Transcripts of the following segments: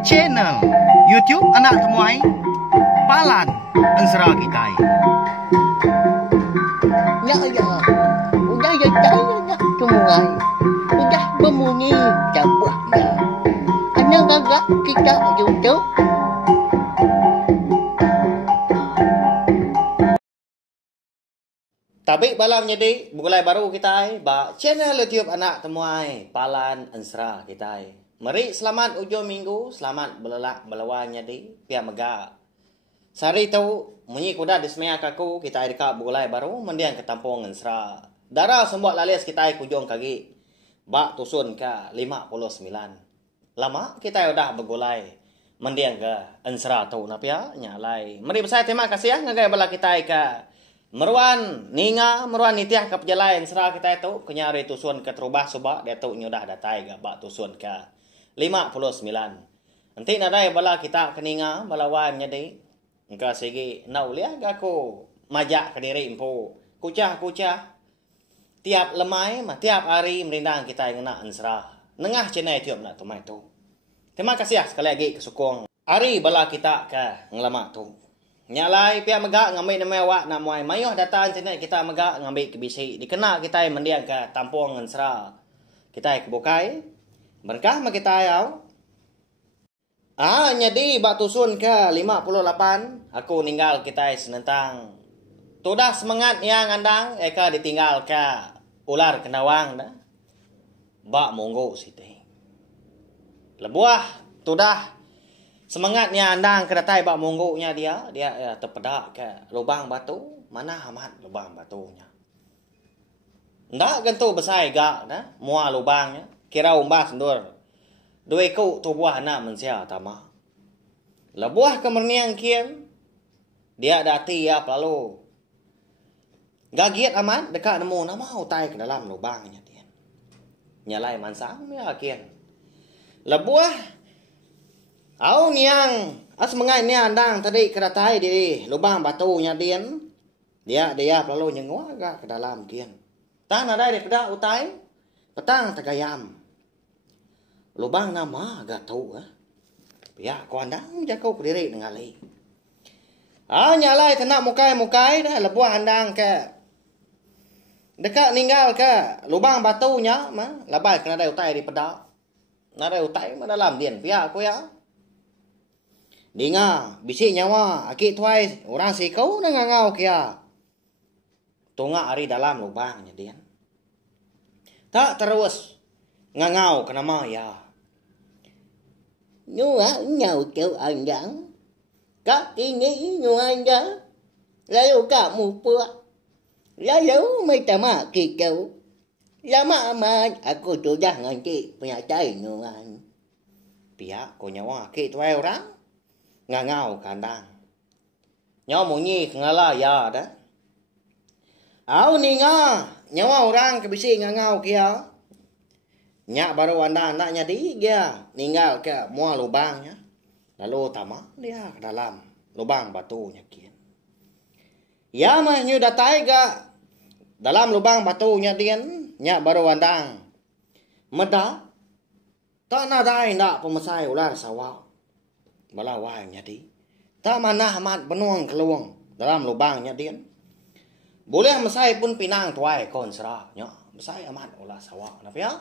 Channel YouTube anak temuai Palan Ensera Kitai. Ya ya, udah ya saya temuai, udah berbunyi cabutnya. Anak gagak kita YouTube. Tapi balam jadi mulai baru kita ba channel YouTube anak temuai Palan Ensera kita. Mari selamat ujung minggu, selamat belelak belawan jadi pihak mega. Sari tu munyi kuda di semia kaku kita dekat mulai baru mendiang ke Tampung Ensera. Darah semua lalias kita kujung kaki. Ba tusun ke 59. Lama kita udah bergulai mendiang ke Ensera tu napia nyalai. Mari besar terima kasih ya ngagai bala kita ke Meruan ninga meruan nitiah ke pejalan Ensera kita itu kenyari tusun ke terubah subak dia tu nyudah datai ke bak tusun ke 59. Nanti nadai bala kita keninga bala wan jadi engka segi naulia gaku majak ke diri empu kucah tiap lemai tiap hari merindang kita yang nak Ensera nengah cenai tiup nak tumai tu. Terima kasih sekali lagi kesukong hari bala kita ke ngelamak tu. Nyalai pihak megak ngambil nama awak nak muai mayuh datang sini kita megak ngambil kebisi dikena kita mendiang ke Tampung Ensera kita kebukai berkah mak kita yau nyadi bak tusun ke 58 aku ninggal kita senentang tu dah semangat yang andang eka ditinggal ke ular kenawang dah bak monggo siti lebuah tu dah semangatnya andang kedatai bak monggoknya dia terpedak ke lubang batu mana amat lubang batunya ndak gentu besai gak dah mua lubangnya kira umbah sendur dua ku tu buah anak mensia tama lebuah kemerniang kian dia dati ya lalu gagiat amat dekat nemu nama utai ke dalam lubangnya dia nyalai mansang ya kian lebuah au niang as mengai ni andang tadi kedatai di lubang batunya dian dia lalu nyengwa agak ke dalam kian tan ada di kedak utai petang tegayam lubang nama agak tahu ya ko andang jakau ke diri ningali nyalai tenak mukai dah lebuah andang ke dekat ninggal ke lubang batunya mah labai kena ada utai di pedak nada utai mah dalam dian pia ko ya Dinga, bisi nyawa, aki tuai, orang sikau na ngangau kia. Tunga ari dalam lubangnya dia. Tak terus ngangau kenama ya. Nyua nyau kêu andang. Các ini nyua andang. Lalu kamu puak. Lalu mereka kikau. Lama amat aku sudah nganti punya cai nyuan. Pihak ko nyawa aki tuai orang. Ngangau kandang nyawa munyi ngala ya dah au ninga nyawa orang kebisi ngangau kia nyak baru anda anaknya dia ninggal ke mua lubangnya lalu tama dia ke dalam lubang batunya kian ya mah nyu datai ga dalam lubang batunya dia nyak baru andang meda tak nadai ndak pemesai ular sawau bala wahnya di tak mana amat benuang keluang dalam lubangnya dia boleh mesai pun pinang tuai kon Ensera nya mesai amat ular sawak na ya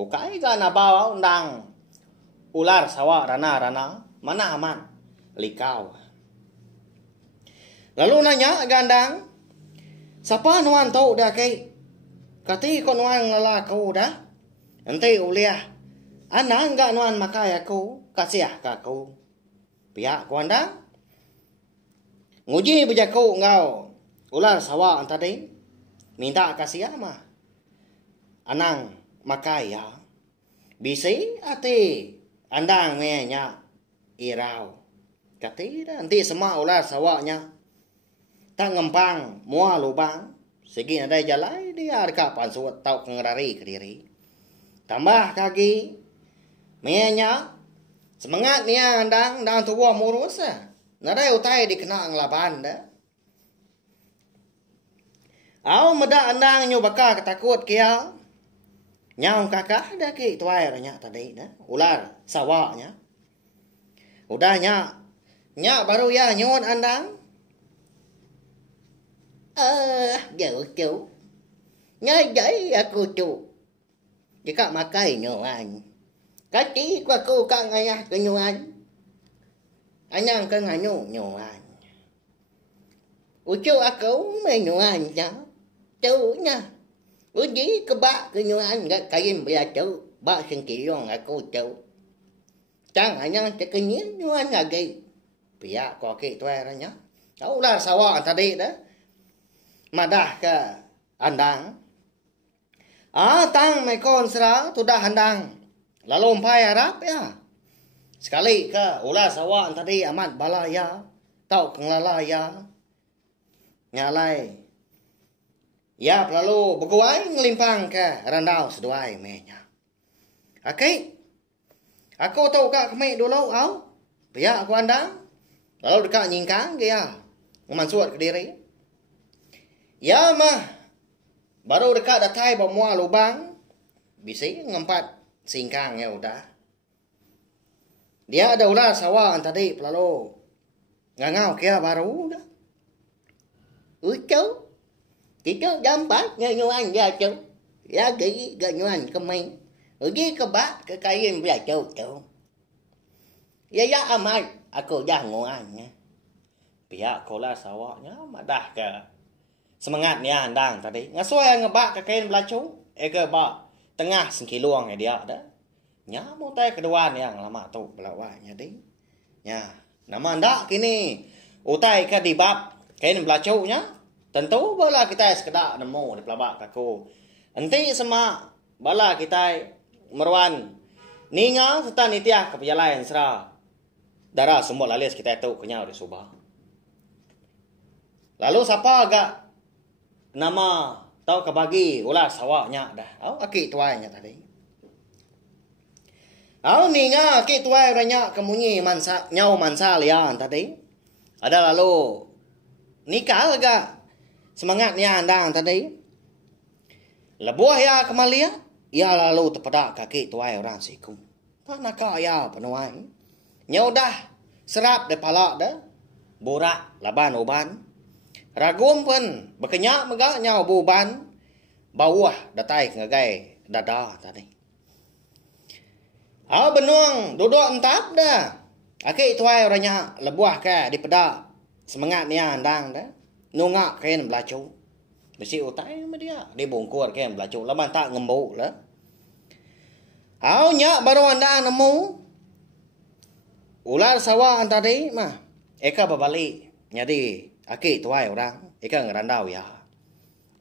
ukai ga na bawa undang ular sawak rana mana amat likau lalu nanya gandang siapa nuan tahu dah kai kati kon nuan ngala kau dah ente uliah ana enggak nuan makai aku kasih ka kau pihak kuandang nguji bejaku ngau ular sawak tadi minta kasih mah anang makai ya bisi ati andang nya irau kati nanti semua ular sawaknya tak ngempang mua lubang segi ada jalai dia dekat pansuat tau kengerari ke diri tambah kaki nya semangat ni andang dan tubuh murus nadai utai dikena ngelaban dah au meda andang nyu baka ketakut kia Nyau kakak dah ki tuai nya tadi dah. Ular sawaknya. Udah nya baru ya nyon andang. Giờ chú. Nhớ giấy cô chú. Chỉ có mà cây nhiều anh. Cái chỉ qua cô có ngay nha, cái nhiều anh. Anh nhang cái ngày nhiều anh. Ủa chú cô mấy nhiều anh nhá. Chú nha. Ủa gì cái bác cái nhiều anh cái gì bây giờ chú. Bác xin kỹ rồi ngay cô chú. Chẳng anh nhang cái nhé nhiều anh là gì. Bây giờ có cái tuè ra nhá. Đâu là sao anh ta đi đó. Mà dah ke andang. Tang mekon sera tu dah andang. Lalu umpai Arab ya. Sekali ke ulah sawan tadi amat balaya. Tau kengalaya. Nyalai. Ya lalu berguai ngelimpang ke randau seduai menya. Okey. Aku tahu kak kemik dulu au. Biar aku andang. Lalu dekat nyingkang dia. Mansuat ke diri. Ya mah, baru dekat datai bawa lubang, bisa ngempat singkang ya udah. Dia ada ular sawah tadi lalu ngangau kia baru dah. Chú, chú dám bác như anh ra chú. Giá kỹ gần như anh có mình. Ở dưới có bác cái cây em ra chú. Giá âm anh, aku dah ngoan nha. Pihak kola sawahnya mah dah ke semangat ni andang tadi. Ngasuai ngebak ke kain belacung. Ke bak tengah sengkiluang dia dah. Nya mau tay kedua yang lama tu belawanya di. Nya nama anda kini utai ke di bab kain belacungnya. Tentu bala kita sekedak nemu di pelabak kaku. Enti sama bala kita meruan ninga serta nitiah ke penjalanan sera. Darah semua lalis kita tu kenyau di Subah. Lalu siapa agak nama tahu kebagi ulah sawaknya dah. Aki tuainya tadi. Ninga aki tuai ranya kemunyi mansa nyau mansa lian tadi. Ada lalu nikah agak semangat ni andang tadi. Lebuah ya kemalia, ya lalu terpedak kaki tuai orang sikung. Nak ya penuai. Nyau dah serap de palak dah. Borak laban uban. Ragum pun berkenyak megak nyau buban. Bawah datai ngagai dada tadi. Benuang duduk entap dah. Aki tuai orangnya lebuah ke di pedak. Semangat ni andang dah. Nungak kain belacu. Besi utai sama dia. Dia bongkor kain belacu. Laban tak ngembuk lah. Nyak baru andang nemu. Ular sawah tadi mah. Eka berbalik. Jadi aki tuai orang. Eka ngerandau ya.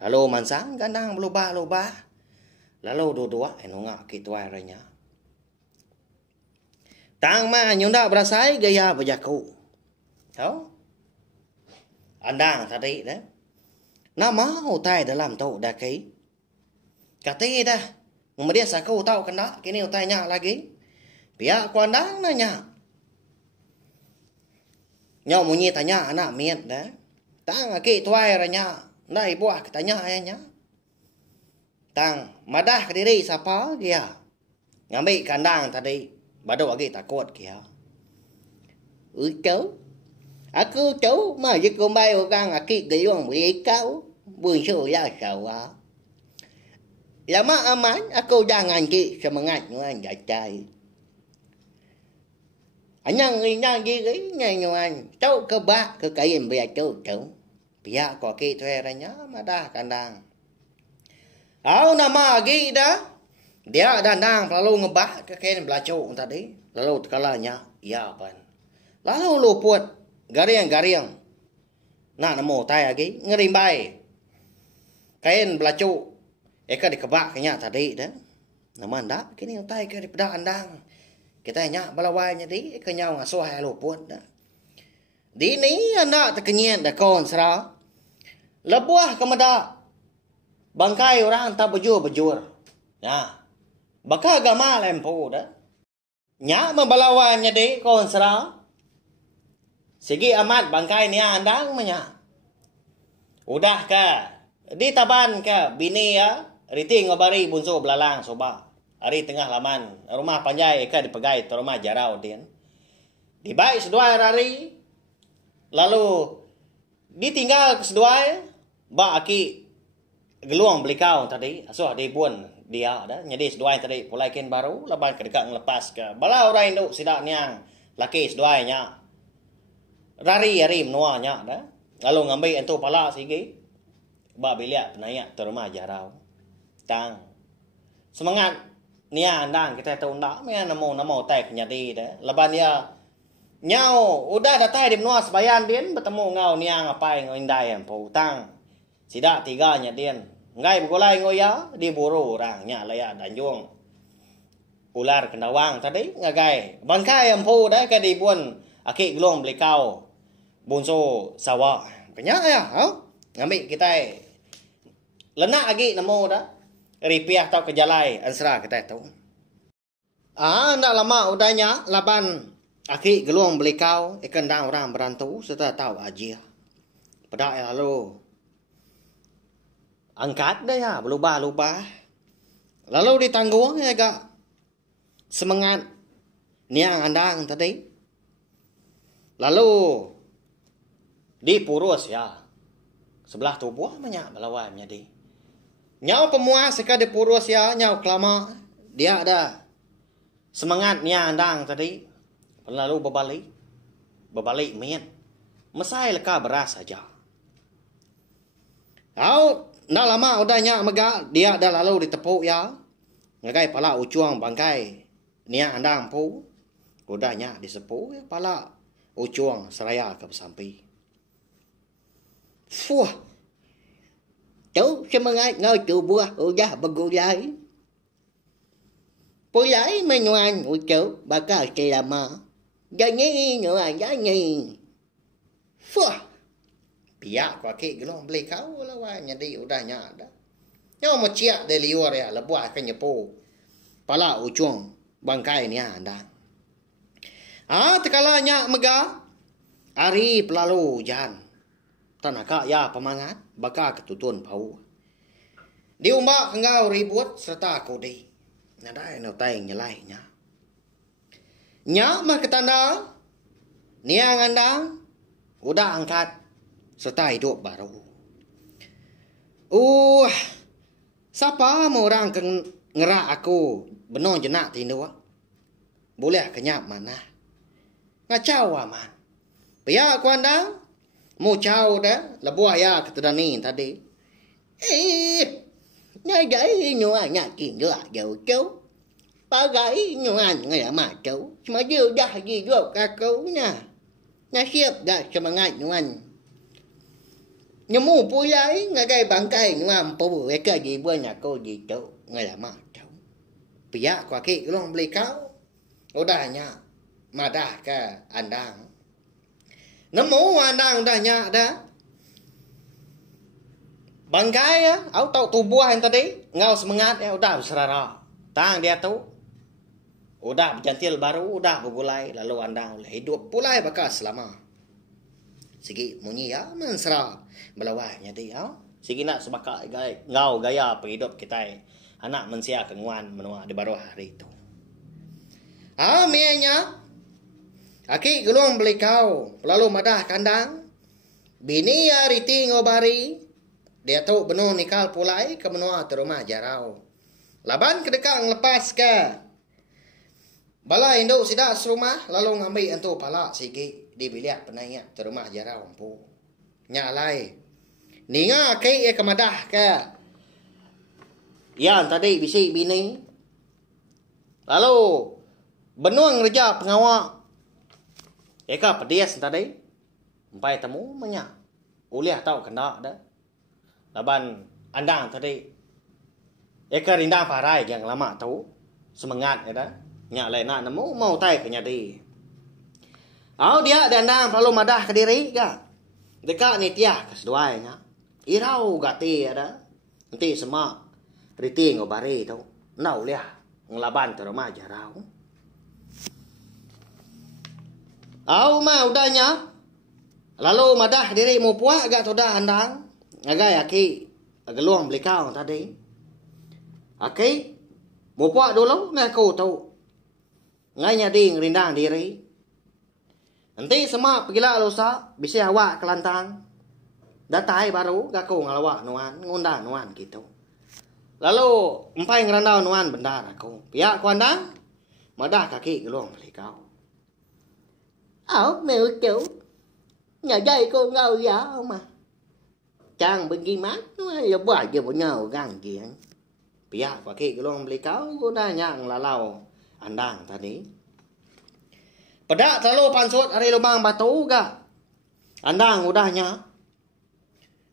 Lalu mansang gandang berubah-ubah. Lalu dua-dua. Nungak aki tuai orangnya. Tang mah nyunda berasai gaya berjaku. Tahu? Andang tadi dah. Nama utai dalam tu dah kei. Kata dah. Kemudian saku tahu kena. Kini utainya lagi. Pihak ku andang nanya. Nyau munyi tanya anak miet dah. Tang aki tuai ranya. Nai buah tanya ayahnya. Tang madah ke diri siapa dia. Ngambil kandang tadi. Baru lagi takut kia. Chú. Aku chú mà với cô bay orang aki gayung bị kau. Buồn sâu ya sao á. Lama aman aku jangan ki semangat dengan jacai. Anyang gigi nyanyi cháu ke bak ke kain biar chú. Pihak ko ki tuai ranya madah kandang. Nama lagi dah. Dia dandang lalu ngebah ke kain belacu tadi. Lalu kalanya ya pan. Lalu luput garing-garing. Nah nemu tai lagi ngerimbai. Kain belacu eka dikebak kenya tadi dah. Nama anda kini tai ke di pedak andang. Kita nya balawainya di eka nyau ngasuh luput dah. Di ni anda terkenyat dah kon sera. Lebuah kemada. Bangkai orang tak bejur-bejur. Nah. Baka agama lempo dah. Nya membalawanya deh kon sera. Segi amat bangkai ni andang manya. Udah ke di taban ke bini ya Riti ngobari bunso belalang soba. Hari tengah laman. Rumah panjai eka dipegai tu rumah jarau din. Dibaik seduai hari. Lalu ditinggal ke seduai. Ba aki geluang belikau tadi. Asuh di pun dia dah. Jadi seduai tadi pulai kin baru. Laban kedekat ngelepas ke. Bala orang induk sidak niang. Laki seduai nya. Rari menuanya dah. Lalu ngambil entu pala sigi. Ba biliak penayak tu rumah jarau. Tang. Semangat nia andang kita tahu ndak me namo tai kenyadi dah. Laban dia nyau udah datai di menua sebayan din bertemu ngau niang apa ngau indai empo tang. Sidak tiganya din. Ngai begolai ngoya di buru orang nya laya danjung. Ular kendawang tadi ngagai. Bangkai empo dah ke di bun aki gelong belikau. Bunso sawah. Kenya ya, ha? Ngambil kita lenak lagi namo dah. Ripiah tau kejalai ansra kita tu. Ndak lama udahnya laban aki geluang belikau ikan dang orang berantu serta tahu aja. Pada lalu angkat dah ya berubah-ubah. Lalu ditanggung ya gak semangat niang andang tadi. Lalu dipurus ya. Sebelah tubuh banyak belawan jadi. Nyau pemuas seka dipurus ya, nyau kelama. Dia ada semangat nia andang tadi. Lalu berbalik main. Mesai leka beras saja. Ndak lama udahnya mega dia dah lalu ditepuk ya. Ngagai pala ucuang bangkai nia andang pu. Udahnya disepuk ya pala ucuang seraya ke sampai. Fuh. Chú semangat ngau tubuh udah begulai. Pulai menuan ucap bakal selama. Jangan nuan jangan. Fuh. Pihak kaki gelong beli kau lawan jadi udahnya ada. Yang mau ciak dari luar ya lebuah kan nyepu. Pala ucung bangkai ni anda. Tekalanya mega. Hari pelalu jan. Tanaka ya pemangat baka ketutun pau. Diumbak engau ribut serta kodi. Nadai no tai nyelai nya. Nya mah ketanda niang andang udah angkat serta hidup baru. Siapa mau orang ngerak aku benon jenak tindu. Boleh kenyap mana? Ngacau aman. Pihak aku andang mau caw dah, lebuah ya ketedani tadi. Nyajai nyuan nyakin gelak jauh jauh. Pagai nyuan ngaya macau. Cuma dia dah hidup kakau nya. Nasiap dah semangat nyuan. Nyemu pulai ngagai bangkai nyuan pu. Eka jibuan aku gitu. Ngaya macau. Pihak kaki gelong beli kau. Udahnya. Madah ke andang. Nemu andang dahnya dah. Bangkai ya, aku tahu tubuh yang tadi ngau semangat ya udah berserara. Tang dia tu udah berjantil baru, udah bergulai lalu andang oleh hidup pulai bakal selama. Sigi munyi ya mensera belawahnya dia. Sigi nak sebaka ngau gaya penghidup kita. Anak mensia kenguan menua di baru hari itu. Mianya aki geluang beli kau, lalu madah kandang. Bini ya riti ngobari. Dia tu benuh nikal pulai ke menua terumah jarau. Laban kedekat ngelepas ke. Bala induk sidak serumah, lalu ngambil entu pala sigi di bilik penayak terumah jarau ampu. Nyalai. Ninga ke ke madah ke. Yang tadi bisik bini. Lalu benuh ngerja pengawak. Eka pedias tadi. Sampai temu banyak. Uliah tahu kena dah. Laban andang tadi. Eka rindang parai yang lama tahu. Semangat ya dah. Nyak lain nak nemu mau tai ke nyadi. Dia dan andang perlu madah ke diri ka. Dekat ni tiah ke seduainya. Irau gati ya dah. Nanti semak. Riti ngobari tahu. Nau liah. Ngelaban ke rumah jarau. Mah udahnya. Lalu madah diri mau puak agak tu dah andang. Agak aki geluang beli kau tadi. Okey. Mau puak dulu ngaku tu. Nganya ding rindang diri. Nanti semua pergilah lusa bisa awak kelantang. Datai baru ngaku ngalawak nuan ngundang nuan gitu. Lalu empai ngerandau nuan bendar aku. Pihak kuandang madah kaki geluang beli kau. Mèo kiểu nhà đây cô ngâu giáo mà chẳng bên kia mắt nó bỏ cho bọn nhau găng kiện. Pihak kaki geluang beli kau udah nyang lalau andang tadi. Pedak terlalu pansut hari lubang batu ga. Andang udahnya.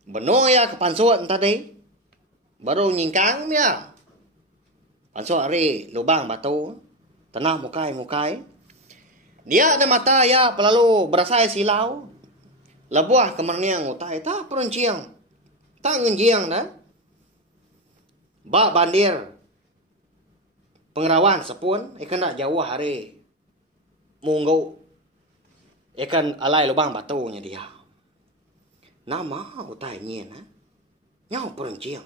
Benar ya ke pansut tadi. Baru nyingkang ya. Pansut hari lubang batu. Tenang mukai. Dia ada mata ya pelalu berasa silau. Lebuah kemerniang utai tak perunciang. Tak ngenjiang dah. Bak bandir. Pengerawan sepun ikan nak jauh hari munggu ikan alai lubang batunya dia. Nama utai nyen ha. Nyau perunciang.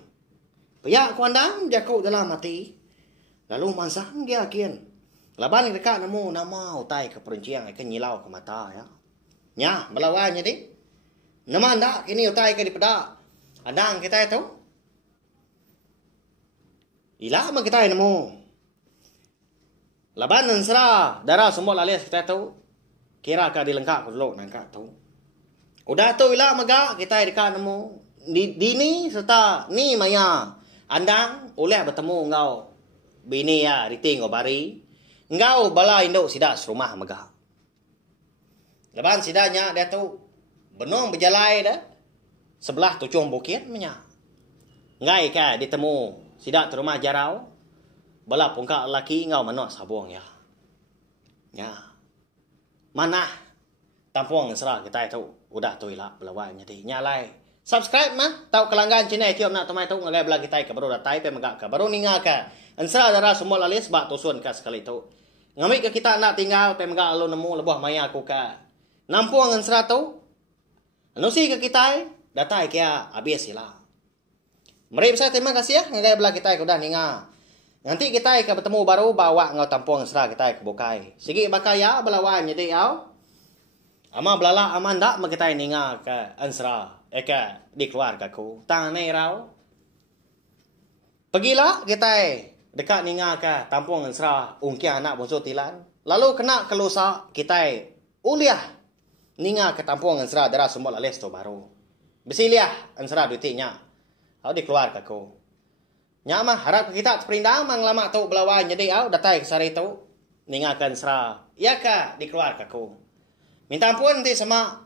Pihak kuandang dia kau dalam mati. Lalu mansang dia kian. Laban dekat nama utai ke perunciang ikan nyilau ke mata ya. Nya belawanya di. Nama anda kini utai ke di pedak. Adang kita itu. Ilah mah kita nemu. Laban sera darah semua lalias kita tu. Kira ka dilengkap dulu nangka tu. Udah tu ilah maga kita dekat nemu. Di ni serta ni maya. Andang oleh bertemu ngau. Bini ya riting bari. Ngau bala induk sida serumah maga. Laban sidanya dia tu benong berjalai dah. Sebelah tucung bukit menya. Ngai ka ditemu sida tu rumah jarau. Bala pungka laki ngau manok sabuang ya. Ya. Mana tampuang serah kita itu udah tu ilah belawanya di nyalai. Subscribe mah tau kelanggan channel tiap nak temai tu ngalai belah kita ke baru datai pe magak ka baru ninga ka. Ansra darah semua lalis bak tusun ka sekali tu. Ngamik ke kita nak tinggal pe magak lu nemu lebuh maya aku ka. Nampuang ansra tu. Anusi ke kita datai kia habis sila. Mari saya terima kasih ya ngalai belah kita ke udah ninga. Nanti kita akan bertemu baru bawa ngau tampuang serah kita ke bukai. Sigi bakaya belawan jadi au. Ama belala aman dak ma kita ninga ke ansra eka di keluarga ku. Tang nei rau. Pergilah kita dekat ninga ke tampuang ansra ungkia anak bungsu tilan. Lalu kena kelusa kita uliah ninga ke tampuang ansra darah semua lales tu baru. Besiliah ansra duitnya. Au di keluarga ku. Nyama harap kita perindang mang lama tu belawan jadi au datai ke sari tu ningakan sera ya ka di keluarga ku. Minta ampun nanti sama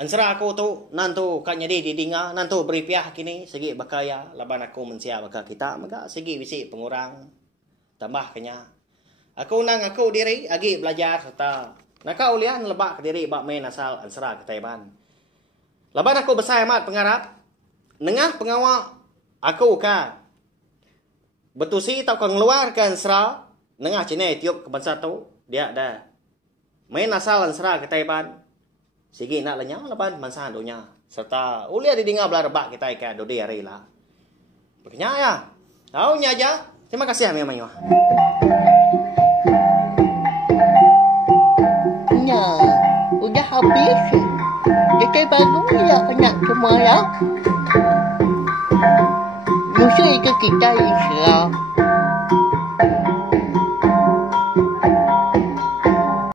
ansra aku tu nantu ka jadi didinga nantu beri piah kini segi bakaya laban aku mensia baka kita maka segi bisi pengurang tambah kenya. Aku nang aku diri agi belajar serta nakau lian lebak ke diri bak main asal ansra ke Taiban. Laban aku besar amat pengarap nengah pengawak aku ka betusi tau kang keluarkan sera nengah Cina tiup ke bangsa tu dia ada main asal sera ke Taiban sigi nak lenyang laban bangsa dunia serta ulia didinga belah rebak kita ikan dodi hari lah begenya ya tahu aja terima kasih memang Nya udah habis. Jadi baru ya anak semua ya. Musuh itu kita insya